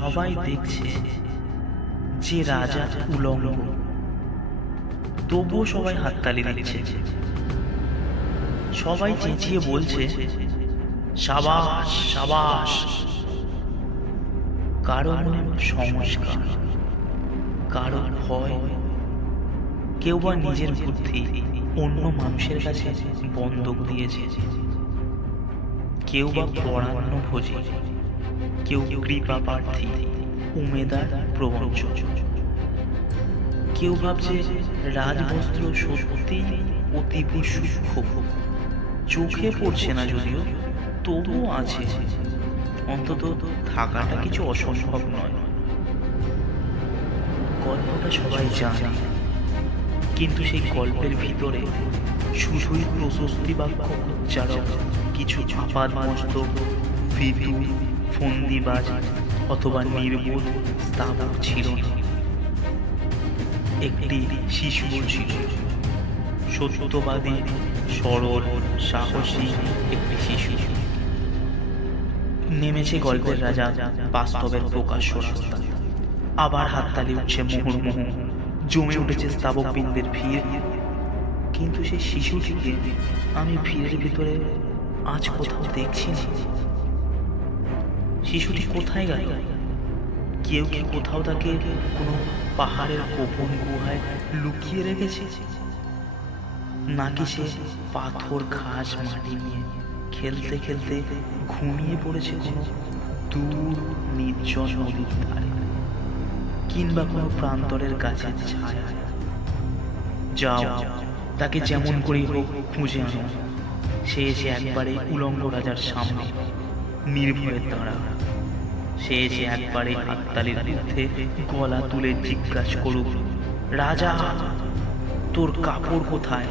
সবাই দেখছে যে রাজা উলঙ্গ, তবুও সবাই হাততালি দিচ্ছে। সবাই চেঁচিয়ে বলছে সাবাস সাবাস। কারো মনে সংস্কার, কারো ভয়, কেউ বা নিজের বুদ্ধি অন্য মানুষের কাছে বন্ধক দিয়েছে, কেউ বা পরান্নভোজী, কেউ কৃপা প্রার্থী, উমেদার প্রবঞ্চক। কেউ ভাবছে রাজবস্ত্র সত্যি অতীব সূক্ষ্ম, চোখে পড়ছে না যদিও, তবুও আছে। অন্তত থাকাটা কিছু অসম্ভব নয়। গল্পটা সবাই জানে, কিন্তু সেই গল্পের ভিতরে শুধুই প্রশস্তি বাক্য উচ্চারক কিছু আপাদমস্তক ভীতু ফন্দিবাজ অথবা নির্বোধ স্থাবক ছিল না। একটি শিশু ছিল, সত্যবাদী, সরল, সাহসী একটি শিশু। নেমেছে গল্পের রাজা বাস্তবের প্রকাশ্য রাস্তা। আবার হাততালি উঠছে মুহুর্মুহ, জমে উঠেছে স্থাবক বৃন্দের ভিড়। কিন্তু সেই শিশুটিকে আমি ভিড়ের ভিতরে আজ কোথাও দেখছি না। শিশুটি কোথায় গেল? কেউ কি কোথাও তাকে কোনো পাহাড়ের গোপন গুহায় লুকিয়ে রেখেছে, নাকি সে পাথর ঘাস মাটি নিয়ে খেলতে খেলতে ঘুমিয়ে পড়েছে কোনো দূর নির্জন নদীর ধারে, কিংবা কোনো প্রান্তরের গাছের ছায়া? যাও, তাকে যেমন করেই হোক খুঁজে আনো। সে এসে একবারে উলঙ্গ রাজার সামনে নির্ভয়ে দাঁড়া। সে এসে একবারে হাততালির মধ্যে গলা তুলে জিজ্ঞাসা করুক, রাজা, তোর কাপড় কোথায়?